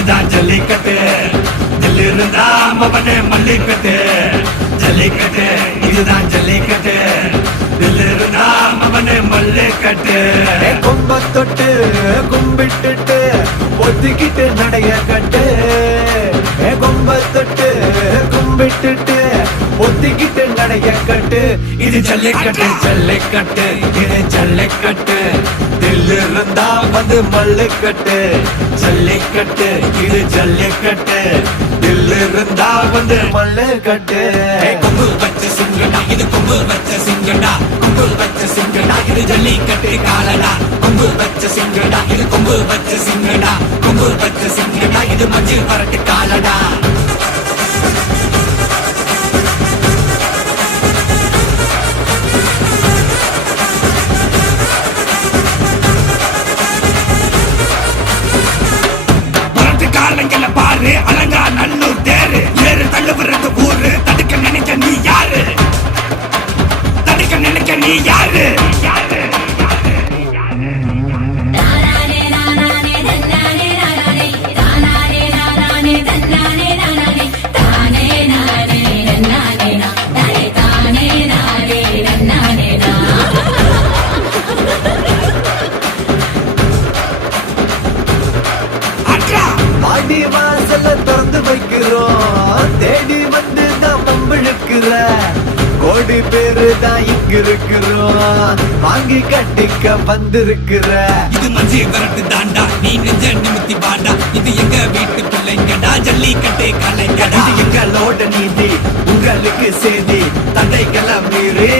இதுதான் ஜல்லிக்கட்டு தில்லு இருந்தா மவனே மல்லிக்கட்டு ஜல்லிக்கட்டு இதுதான் ஜல்லிக்கட்டு தில்லு இருந்தா மவனே மல்லிக்கட்டு கொம்ப தொட்டு கும்பிட்டுட்டு ஒத்திக்கிட்டு நடைய கட்டு கொம்ப தொட்டு கும்பிட்டுட்டு ஒத்திக்கிட்டு நடைய கட்டு இது ஜல்லிக்கட்டு ஜல்லிக்கட்டு இது ஜல்லிக்கட்டு தில்லு இருந்தா வந்து மல்லுக்கட்டு ஜல்லிக்கட்டு இது ஜல்லிக்கட்டு தில்லு இருந்தா வந்து மல்லுக்கட்டு கொம்பு வச்ச சிங்கடா இது கொம்பு வச்ச சிங்கடா கொம்பு வச்ச சிங்கடா இது ஜல்லிக்கட்டு காலடா கொம்பு வச்ச சிங்கடா இது கொம்பு வச்ச சிங்கடா கொம்பு வச்ச சிங்கடா இது மஞ்சு வரட்டு காலடா காலங்கள பாரு அலங்கா நல்லூர் தேரு ஏறு தள்ளுவுறது ஊரு தடுக்க நினைக்க நீ யாரு தடுக்க நினைக்க நீ யாரு வாடி வாசல்ல திறந்து வைக்கிறோம் தேடி வந்து தான் பம்பிழுக்கிற கோடி பேரு தான் இங்க இருக்கிறோம் வாங்கி கட்டிக்க வந்திருக்கிற இது மஞ்சள் வரட்டு தாண்டா நீ நெஞ்ச நிமித்தி பாண்டா இது எங்க வீட்டு பிள்ளைங்கடா ஜல்லிக்கட்டு கலைங்கடா இது எங்களோட நீதி உங்களுக்கு செய்தி தடைகளை மீறி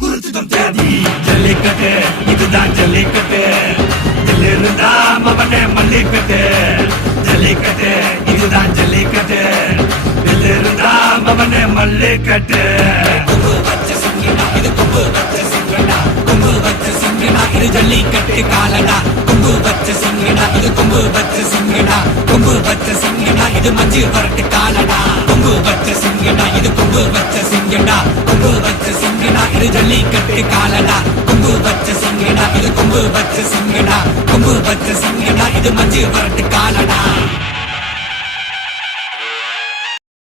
குறிச்சுதான் தேதி ஜல்லிக்கட்டு இதுதான் ஜல்லிக்கட்டு தில்லு இருந்தா மவனே மல்லிக்கட்டு ஜல்லிக்கட்டு இதுதான் ஜல்லிக்கட்டு தில்லு இருந்தா மவனே மல்லிக்கட்டு கொம்பு வச்ச சிங்கடா இது கொம்பு வச்ச சிங்கடா கொம்பு வச்ச சிங்கடா இது ஜல்லிக்கட்டு காலடா கொம்பு வச்ச சிங்கடா இது கொம்பு வச்ச சிங்கடா கொம்பு வச்ச சிங்கடா இது மஞ்சு வரட்டு காலடா கொம்பு வச்ச சிங்கடா இது கொம்பு வச்ச சிங்கடா கொம்பு வச்ச சிங்கடா இது ஜல்லிக்கட்டு காலடா கொம்பு வச்ச சிங்கடா இது கொம்பு வச்ச சிங்கடா கொம்பு வச்ச சிங்கடா இது மஞ்சு வரட்டு காலடா